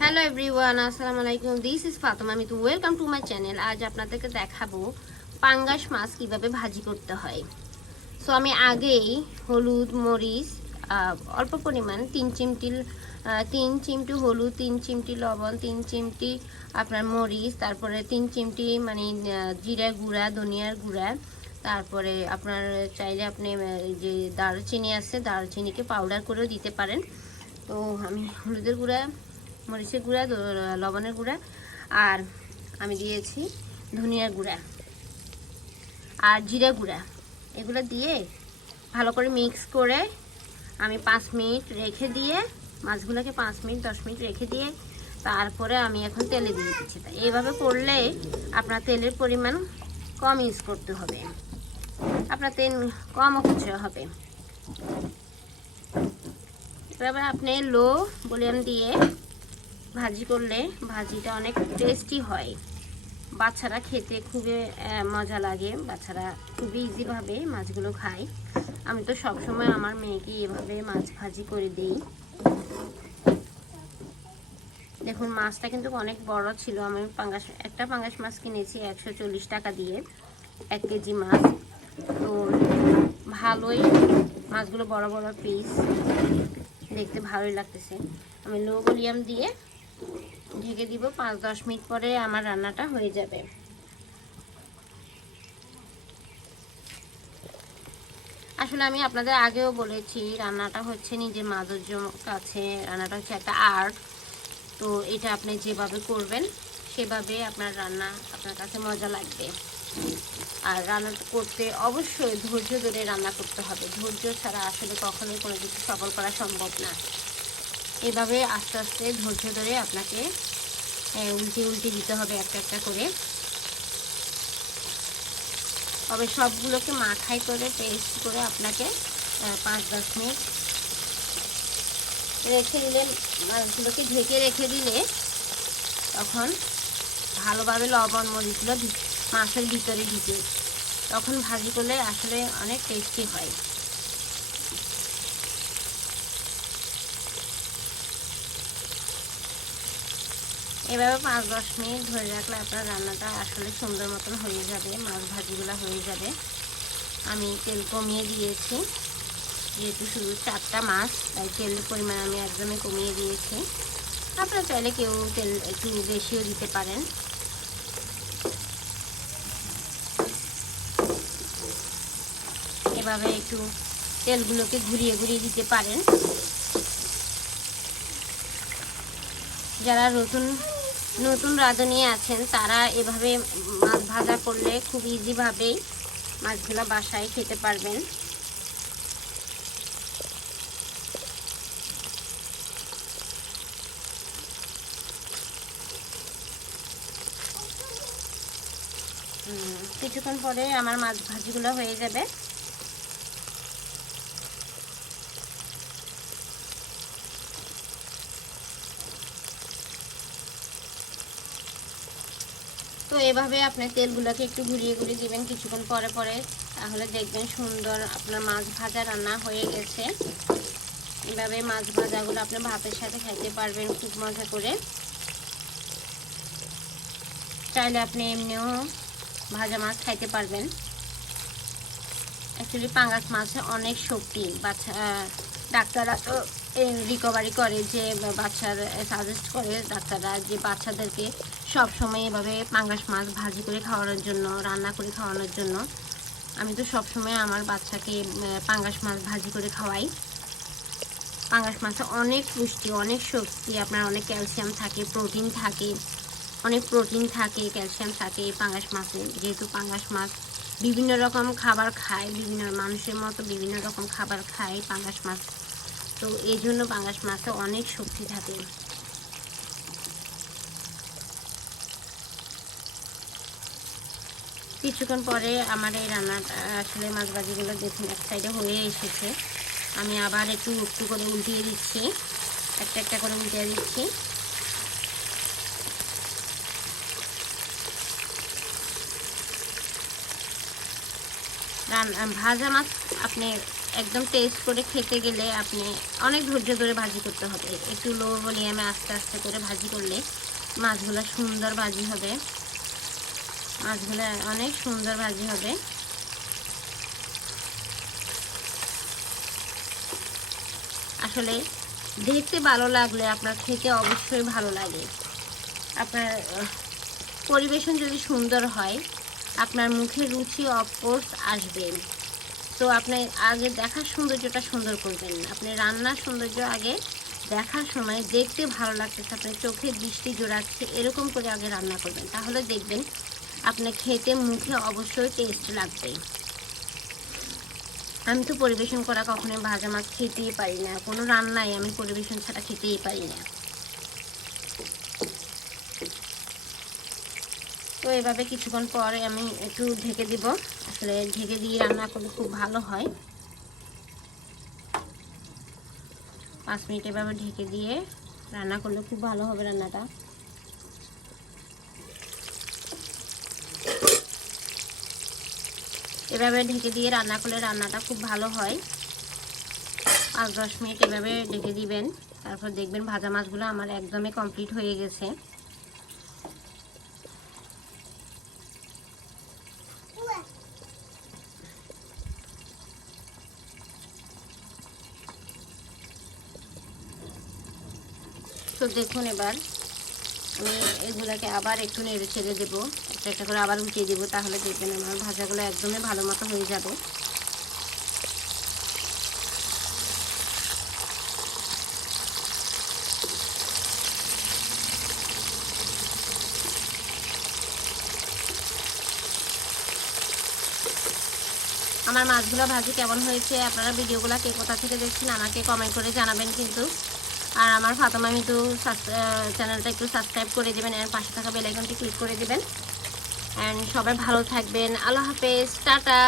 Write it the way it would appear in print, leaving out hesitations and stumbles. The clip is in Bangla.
হ্যালো এভরিওয়ান, আসসালামু আলাইকুম। This is Fatema Mitu. Welcome to my channel. আজ আপনাদেরকে দেখাবো পাঙ্গাস মাছ কিভাবে ভাজি করতে হয়। সো আমি আগেই হলুদ মরিচ অল্প পরিমাণ 3 চিমটি হলুদ, 3 চিমটি লবণ, 3 চিমটি আপনার মরিচ, তারপরে 3 চিমটি মানে জিরা গুঁড়া, ধনিয়ার গুঁড়া, তারপরে আপনার চাইলে আপনি যে দারচিনি আছে দারচিনিকে পাউডার করেও দিতে পারেন। তো আমি হলুদের গুঁড়া, মরিচের গুঁড়া, লবণের গুঁড়া আর আমি দিয়েছি ধনিয়ার গুঁড়া আর জিরা গুঁড়া, এগুলো দিয়ে ভালো করে মিক্স করে আমি 5 মিনিট রেখে দিয়ে মাছগুলোকে 5 মিনিট 10 মিনিট রেখে দিয়ে তারপরে আমি এখন তেলে দিয়ে দিচ্ছি। এইভাবে করলে আপনার তেলের পরিমাণ কম ইউজ করতে হবে, আপনার তেল কম অপচয় হবে। এভাবে আপনি লো ভলিউম দিয়ে ভাজি করলে ভাজিটা অনেক টেস্টি হয়। বাচ্চারা খেতে খুবই মজা লাগে, বাচ্চারা খুবই ইজিভাবে মাছগুলো খায়। আমি তো সবসময় আমার মেয়েকে এভাবে মাছ ভাজি করে দিই। দেখুন মাছটা কিন্তু অনেক বড় ছিল। আমি একটা পাঙ্গাস মাছ কিনেছি 140 টাকা দিয়ে, 1 কেজি মাছ। তো ভালোই মাছগুলো বড় বড় পিস, দেখতে ভালোই লাগতেছে। আমি লো ভলিউম দিয়ে ঢেকে দিব। 5-10 মিনিট পরে আমার রান্নাটা হয়ে যাবে। আসলে আমি আপনাদের আগেও বলেছি রান্নাটা হচ্ছে নিজের মাধুর্যর কাছে, রান্নাটা হচ্ছে একটা আর্ট। তো এটা আপনি যেভাবে করবেন সেভাবে আপনার রান্না আপনার কাছে মজা লাগবে। আর রান্না করতে অবশ্যই ধৈর্য ধরে রান্না করতে হবে। ধৈর্য ছাড়া আসলে কখনোই কোনো কিছু সফল করা সম্ভব না। এভাবে আস্তে আস্তে ধৈর্য ধরে আপনাকে উল্টে উল্টে দিতে হবে একটা একটা করে। তবে সবগুলোকে মাখাই করে পেস্ট করে আপনাকে 5-10 মিনিট রেখে দিলে, মাছগুলোকে ঢেকে রেখে দিলে তখন ভালোভাবে লবণ মরিচগুলো মাছের ভিতরে ঢুকে, তখন ভাজি করলে আসলে অনেক টেস্টি হয়। এভাবে 5-10 মিনিট ধরে রাখলে আপনার রান্নাটা আসলে সুন্দর মতন হয়ে যাবে, মাছ ভাজিগুলো হয়ে যাবে। আমি তেল কমিয়ে দিয়েছি, যেহেতু শুধু 4টা মাছ, তাই তেলের পরিমাণ আমি একদমই কমিয়ে দিয়েছি। আপনারা চাইলে কেউ তেল একটু বেশিও দিতে পারেন। এভাবে একটু তেলগুলোকে ঘুরিয়ে ঘুরিয়ে দিতে পারেন। যারা নতুন নতুন রাঁধুনি আছেন তারা এভাবে মাছ ভাজা করলে খুব ইজিভাবেই মাছগুলো বাসায় খেতে পারবেন। কিছুক্ষণ পরে আমার মাছ ভাজিগুলো হয়ে যাবে। তো এভাবে আপনি তেলগুলোকে একটু ঘুরিয়ে ঘুরিয়ে দিবেন কিছুক্ষণ পরে পরে, তাহলে দেখবেন সুন্দর আপনার মাছ ভাজা রান্না হয়ে গেছে। এভাবে মাছ ভাজাগুলো আপনি ভাতের সাথে খাইতে পারবেন খুব মজা করে। চাইলে আপনি এমনিও ভাজা মাছ খাইতে পারবেন। অ্যাকচুয়ালি পাঙ্গাস মাছে অনেক শক্তি। ডাক্তাররা তো রিকভারি করে, যে বাচ্চার সাজেস্ট করে ডাক্তাররা যে বাচ্চাদেরকে সব সময় এভাবে পাঙ্গাস মাছ ভাজি করে খাওয়ানোর জন্য, রান্না করে খাওয়ানোর জন্য। আমি তো সব সময় আমার বাচ্চাকে পাঙ্গাস মাছ ভাজি করে খাওয়াই। পাঙ্গাস মাছে অনেক পুষ্টি, অনেক শক্তি, আপনার অনেক ক্যালসিয়াম থাকে, প্রোটিন থাকে, অনেক প্রোটিন থাকে, ক্যালসিয়াম থাকে পাঙ্গাস মাছে। যেহেতু পাঙ্গাস মাছ বিভিন্ন রকম খাবার খায়, বিভিন্ন মানুষের মতো বিভিন্ন রকম খাবার খায় পাঙ্গাস মাছ, তো এই জন্য পাঙ্গাস মাছে অনেক শক্তি থাকে। কিছুক্ষণ পরে আমার এই রান্নাটা আসলে মাছ ভাজিগুলো দেখুন এক সাইডে হয়ে এসেছে। আমি আবার একটু একটু করে উল্টিয়ে দিচ্ছি, একটা একটা করে উল্টিয়ে দিচ্ছি। ভাজা মাছ আপনি একদম টেস্ট করে খেতে গেলে আপনি অনেক ধৈর্য ধরে ভাজি করতে হবে। একটু লো ভলিউমে আস্তে আস্তে করে ভাজি করলে মাছগুলো সুন্দর ভাজি হবে, মাছগুলো অনেক সুন্দর ভাজি হবে। আসলে দেখতে ভালো লাগলে আপনার খেতে অবশ্যই ভালো লাগে। আপনার পরিবেশন যদি সুন্দর হয় আপনার মুখে রুচি অফকোর্স আসবে। তো আপনি আগে দেখার সৌন্দর্যটা সুন্দর করবেন, আপনি রান্নার সৌন্দর্য আগে দেখার সময় দেখতে ভালো লাগতেছে, আপনার চোখের দৃষ্টি জোড়াচ্ছে এরকম করে আগে রান্না করবেন, তাহলে দেখবেন আপনার খেতে মুখে অবশ্যই টেস্ট লাগবে। আমি তো পরিবেশন করা কখনোই ভাজা মাছ খেতেই পারি না, কোনো রান্নাই আমি পরিবেশন ছাড়া খেতেই পারি না। তো এভাবে কিছুক্ষণ পরে আমি একটু ঢেকে দিব, আসলে ঢেকে দিয়ে রান্না করলে খুব ভালো হয়। 5 মিনিট এভাবে ঢেকে দিয়ে রান্না করলে খুব ভালো হবে রান্নাটা। এভাবে ঢেকে দিয়ে রান্না করলে রান্নাটা খুব ভালো হয়। 5-10 মিনিট এভাবে ঢেকে দিবেন, তারপর দেখবেন ভাজা মাছগুলো আমার একদমই কমপ্লিট হয়ে গেছে। তো দেখুন এবার আমি এগুলোকে আবার একটু নেড়ে ছেড়ে দেবো, একটা একটা করে আবার উঠিয়ে দেবো, তাহলে দেখবেন আমার ভাজাগুলো একদমই ভালো মতো হয়ে যাবে। আমার মাছগুলো ভাজি কেমন হয়েছে, আপনারা ভিডিওগুলো কে কোথা থেকে দেখছেন আমাকে কমেন্ট করে জানাবেন কিন্তু। আর আমার ফাতেমা মিতু চ্যানেলটা একটু সাবস্ক্রাইব করে দেবেন, এর পাশে থাকা বেল আইকনটি ক্লিক করে দেবেন। অ্যান্ড সবাই ভালো থাকবেন। আল্লাহ হাফেজ, টাটা।